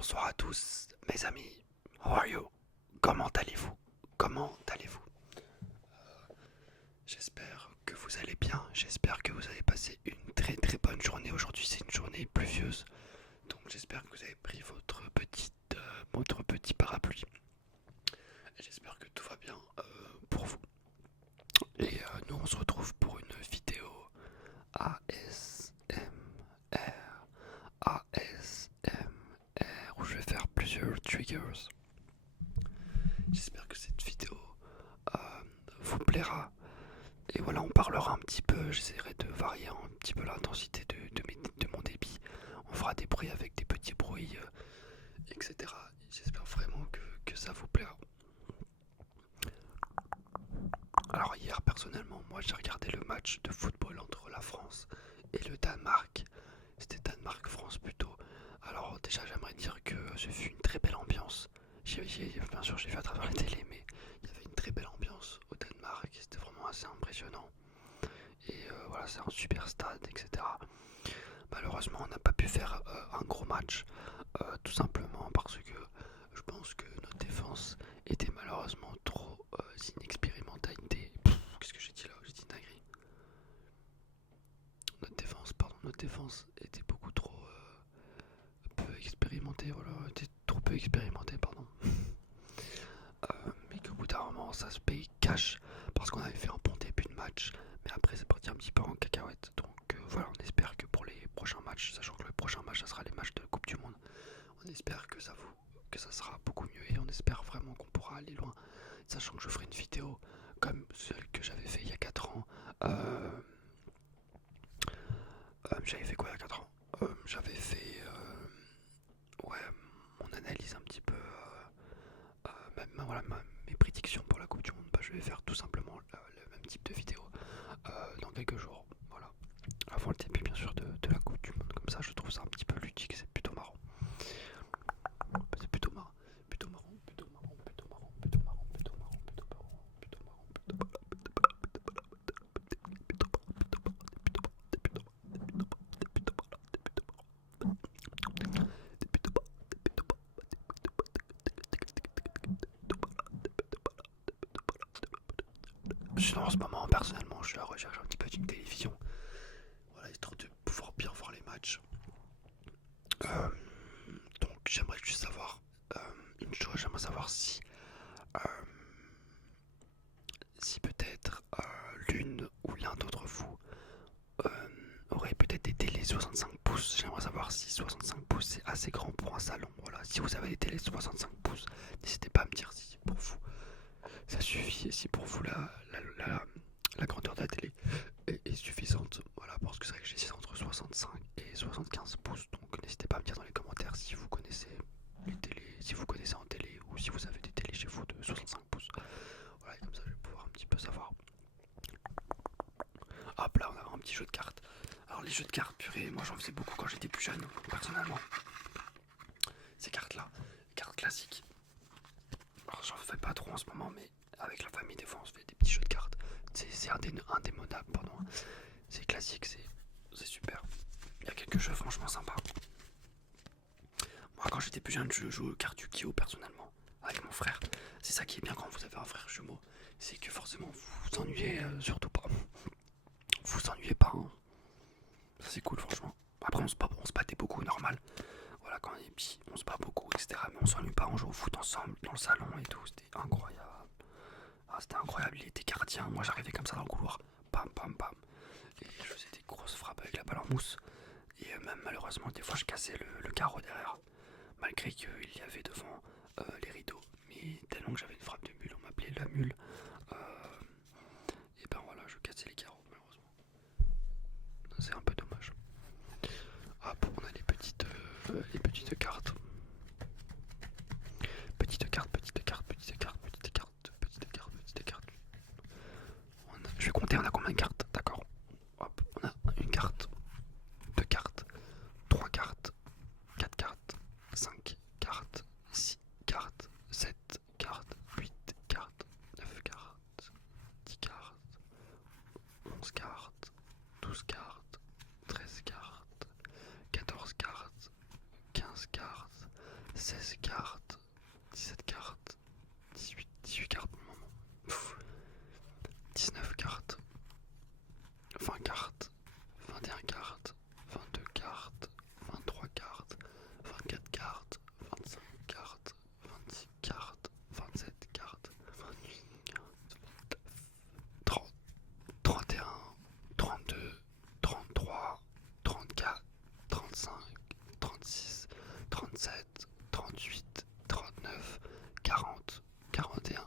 bonsoir à tous, mes amis. How are you? Comment allez-vous? Comment allez-vous? J'espère que vous allez bien. J'espère que vous avez passé une très très bonne journée. Aujourd'hui, c'est une journée pluvieuse. Donc, j'espère que vous avez pris votre petit parapluie. Et j'espère que tout va bien pour vous. Et nous, on se retrouve pour une vidéo ASMR. ASMR où je vais faire plusieurs triggers. J'espère que cette vidéo euh, vous plaira. Et voilà, on parlera un petit peu, j'essaierai de varier un petit peu l'intensité de mon débit. On fera des bruits avec des petits bruits, etc. J'espère vraiment que ça vous plaira. Alors hier, personnellement, moi j'ai regardé le match de football entre la France et le Danemark. C'était Danemark-France plutôt. Alors déjà, j'aimerais dire que ce fut une très belle ambiance. Bien sûr, j'ai vu à travers la télé, mais il y avait une très belle ambiance au Danemark. C'était vraiment assez impressionnant. Et voilà, c'est un super stade, etc. Malheureusement, on n'a pas pu faire un gros match, tout simplement parce que je pense que notre défense était malheureusement trop inexpérimentée. Qu'est-ce que j'ai dit là? J'ai dit dinguerie. Notre défense était beaucoup trop peu expérimentée, voilà, était trop peu expérimentée, pardon. Mais qu'au bout d'un moment, ça se paye cash parce qu'on avait fait un bon début de match, mais après c'est parti un petit peu en cacahuète. Donc voilà, on espère que pour les prochains matchs, sachant que le prochain match ça sera les matchs de Coupe du Monde, on espère que ça sera beaucoup mieux et on espère vraiment qu'on pourra aller loin, sachant que je ferai une vidéo comme celle que j'avais fait il y a 4 ans. J'avais fait quoi il y a 4 ans? J'avais fait ouais, mon analyse un petit peu, voilà, mes prédictions pour la Coupe du Monde. Bah, je vais faire tout simplement le même type de vidéo dans quelques jours. Voilà. Avant le début, bien sûr, de la Coupe du Monde. Comme ça, je trouve ça un petit peu ludique, c'est plutôt marrant. C'est plutôt marrant, plutôt marrant, plutôt marrant, plutôt marrant, plutôt marrant, plutôt marrant, plutôt marrant, plutôt marrant, plutôt marrant. Sinon, en ce moment, personnellement, je suis à la recherche un petit peu d'une télévision. Voilà, histoire de pouvoir bien voir les matchs. Euh, donc, j'aimerais juste savoir une chose. J'aimerais savoir euh, si peut-être l'une ou l'un d'entre vous aurait peut-être des télés 65 pouces. J'aimerais savoir si 65 pouces c'est assez grand pour un salon. Voilà, si vous avez des télés 65 pouces, n'hésitez pas à me dire si pour vous ça suffit et si pour vous la grandeur de la télé est suffisante. Voilà, parce que c'est vrai que j'hésite entre 65 et 75 pouces. Donc n'hésitez pas à me dire dans les commentaires si vous connaissez les télés, si vous connaissez en télé ou si vous avez des télés chez vous de 65 pouces. Voilà, et comme ça je vais pouvoir un petit peu savoir. Hop là, on a un petit jeu de cartes. Alors les jeux de cartes, purée, moi j'en faisais beaucoup quand j'étais plus jeune, personnellement. Ces cartes-là, cartes classiques. Alors j'en fais pas trop en ce moment, mais avec la famille des fois on se fait des petits jeux de cartes. C'est indémodable, pardon. C'est classique, c'est super. Il y a quelques jeux franchement sympas. Moi quand j'étais plus jeune, je joue aux cartes Yu-Gi-Oh personnellement, avec mon frère. C'est ça qui est bien quand vous avez un frère jumeau, c'est que forcément vous vous ennuyez surtout pas. Vous vous ennuyez pas, hein. Ça c'est cool franchement. Après on se battait beaucoup, normal. Voilà, quand on est petit, on se bat beaucoup, etc. Mais on s'ennuie pas, on joue au foot ensemble dans le salon et tout, c'était incroyable. Ah, c'était incroyable, il était gardien, moi j'arrivais comme ça dans le couloir, pam pam pam. Et je faisais des grosses frappes avec la balle en mousse. Et même malheureusement, des fois je cassais le carreau derrière, malgré qu'il y avait devant les rideaux. Mais tellement que j'avais une frappe de mule, on m'appelait la mule. Et ben voilà, je cassais les carreaux malheureusement. C'est un peu dommage. Hop, on a les petites cartes. Petite carte, petite carte, petite carte, petite carte, petite carte, petite carte. Je vais compter, on a combien de cartes? D'accord. Hop, on a une carte, deux cartes, trois cartes, quatre cartes, cinq cartes, six cartes, sept cartes, huit cartes, neuf cartes, 10 cartes, 16 cartes, 17 cartes, 18 cartes pour le moment. 19 cartes, 20 cartes, 21 cartes, 22 cartes, 23 cartes, 24 cartes, 25 cartes, 26 cartes, 27 cartes, 28 cartes, 30, 31, 32, 33, 34, 35, 36, 37, 38, 39, 40, 41,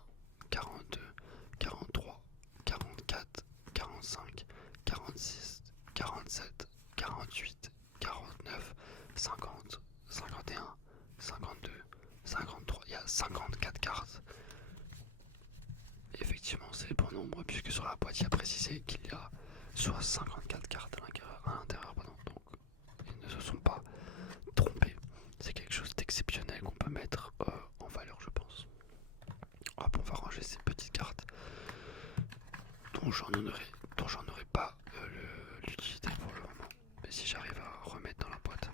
42, 43, 44, 45, 46, 47, 48, 49, 50, 51, 52, 53. Il y a 54 cartes. Et effectivement, c'est le bon nombre puisque sur la boîte il y a précisé qu'il y a soit 54 cartes à l'intérieur, pardon. Donc ils ne se sont pas trompés. C'est quelque chose d'exceptionnel qu'on peut mettre en valeur, je pense. Hop, on va ranger ces petites cartes dont j'en aurais pas l'utilité pour le moment. Mais si j'arrive à remettre dans la boîte,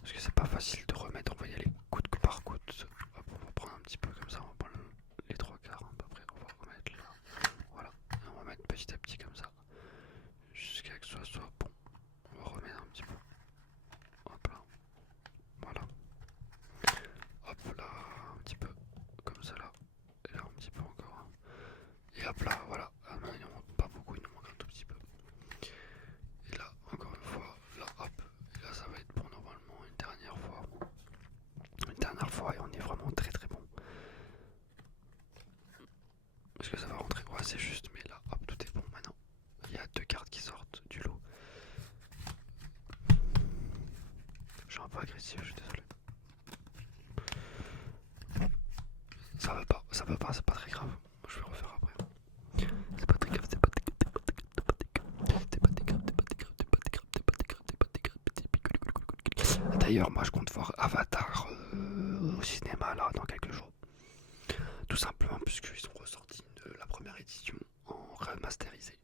parce que c'est pas facile de remettre, on va y aller coûte que par coûte. Hop, on va prendre un petit peu comme ça, on va prendre les trois quarts à peu près, on va remettre là. Voilà, et on va mettre petit à petit comme ça, jusqu'à que ce soit bon. On va remettre un petit peu. Hop là, voilà. Hop là, un petit peu comme ça là, et là un petit peu encore. Et hop là, voilà. Ah non, il ne manque pas beaucoup, il nous manque un tout petit peu. Et là, encore une fois, là hop, et là ça va être bon normalement une dernière fois. Une dernière fois et on est vraiment très très bon. Est-ce que ça va rentrer? Ouais, c'est juste, mais là hop, tout est bon maintenant. Il y a deux cartes qui sortent du lot. Je suis un peu agressif, je suis désolé. Ça va pas, c'est pas très grave. Je vais refaire après. C'est pas très grave, c'est pas très grave, c'est pas très grave, c'est pas très grave, c'est pas très grave, c'est pas très grave, c'est pas très grave, c'est pas très grave. D'ailleurs, moi je compte voir Avatar au cinéma là dans quelques jours. Tout simplement puisqu'ils ont ressorti la première édition en remasterisé.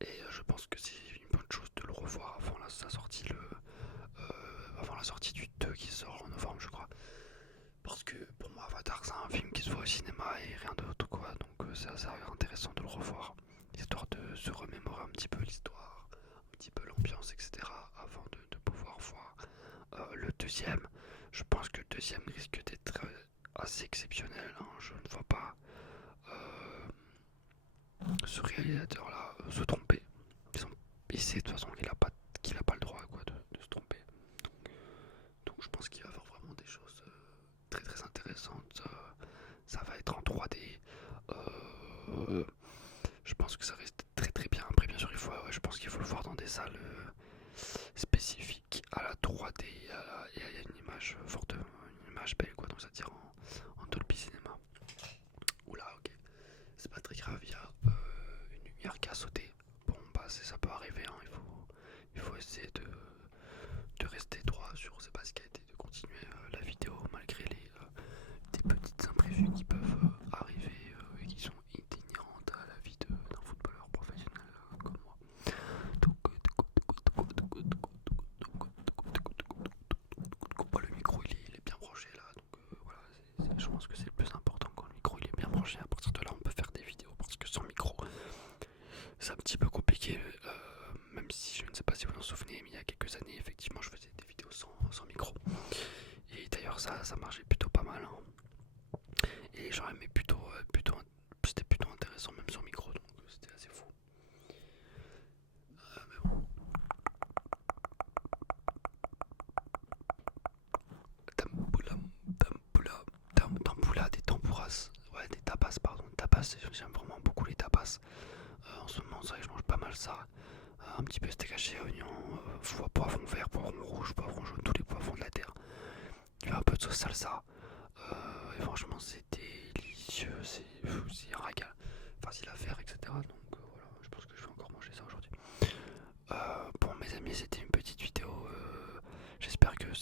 Et je pense que c'est une bonne chose de le revoir avant sa sortie, avant la sortie du 2 qui sort en novembre, je crois. Parce que pour moi, Avatar c'est un film qui se voit au cinéma et rien d'autre, quoi. Donc c'est assez intéressant de le revoir, histoire de se remémorer un petit peu l'histoire, un petit peu l'ambiance, etc. avant de pouvoir voir le deuxième. Je pense que le deuxième risque d'être assez exceptionnel, hein. Je ne vois pas ce réalisateur là se tromper. Il sait de toute façon qu'il a pas le droit, quoi, de se tromper. Donc je pense qu'il va y avoir vraiment des choses très très intéressantes. Ça va être en 3D. Je pense que ça reste très très bien. Après bien sûr je pense qu'il faut le voir dans des salles spécifiques à la 3D et à une image forte, une image belle, quoi. Donc ça tire en Dolby Cinema. Oula, ok. C'est pas très grave, il y a une lumière qui a sauté. Bon bah ça peut arriver, hein. Il faut essayer de rester droit sur ses baskets et de continuer la vidéo malgré des petites imprévues qui peuvent arriver et qui sont inhérentes à la vie d'un footballeur professionnel comme moi. Donc le micro il est bien branché là, donc voilà, je pense que c'est le plus important. Quand le micro il est bien branché, à partir de là on peut faire des vidéos, parce que sans micro c'est un petit peu compliqué, même si je ne sais pas si vous en souvenez, mais il y a quelques années effectivement je faisais des vidéos sans micro, et d'ailleurs ça marchait plutôt pas mal, hein. Et les gens aimaient c'était plutôt intéressant même sans micro, donc c'était assez fou. Mais bon. Tampoula, des tempouras, ouais, des tapas, pardon, tapas, j'aime vraiment beaucoup les tapas. En ce moment, c'est vrai que je mange pas mal ça. Un petit peu steak haché, oignon, poivron vert, poivron rouge, poivron jaune, tous les poivrons de la terre. Tu as un peu de sauce salsa. Et franchement, c'est délicieux, c'est un régal. Facile à faire, etc. Donc voilà, je pense que je vais encore manger ça aujourd'hui. Bon, mes amis, c'était une petite vidéo. J'espère que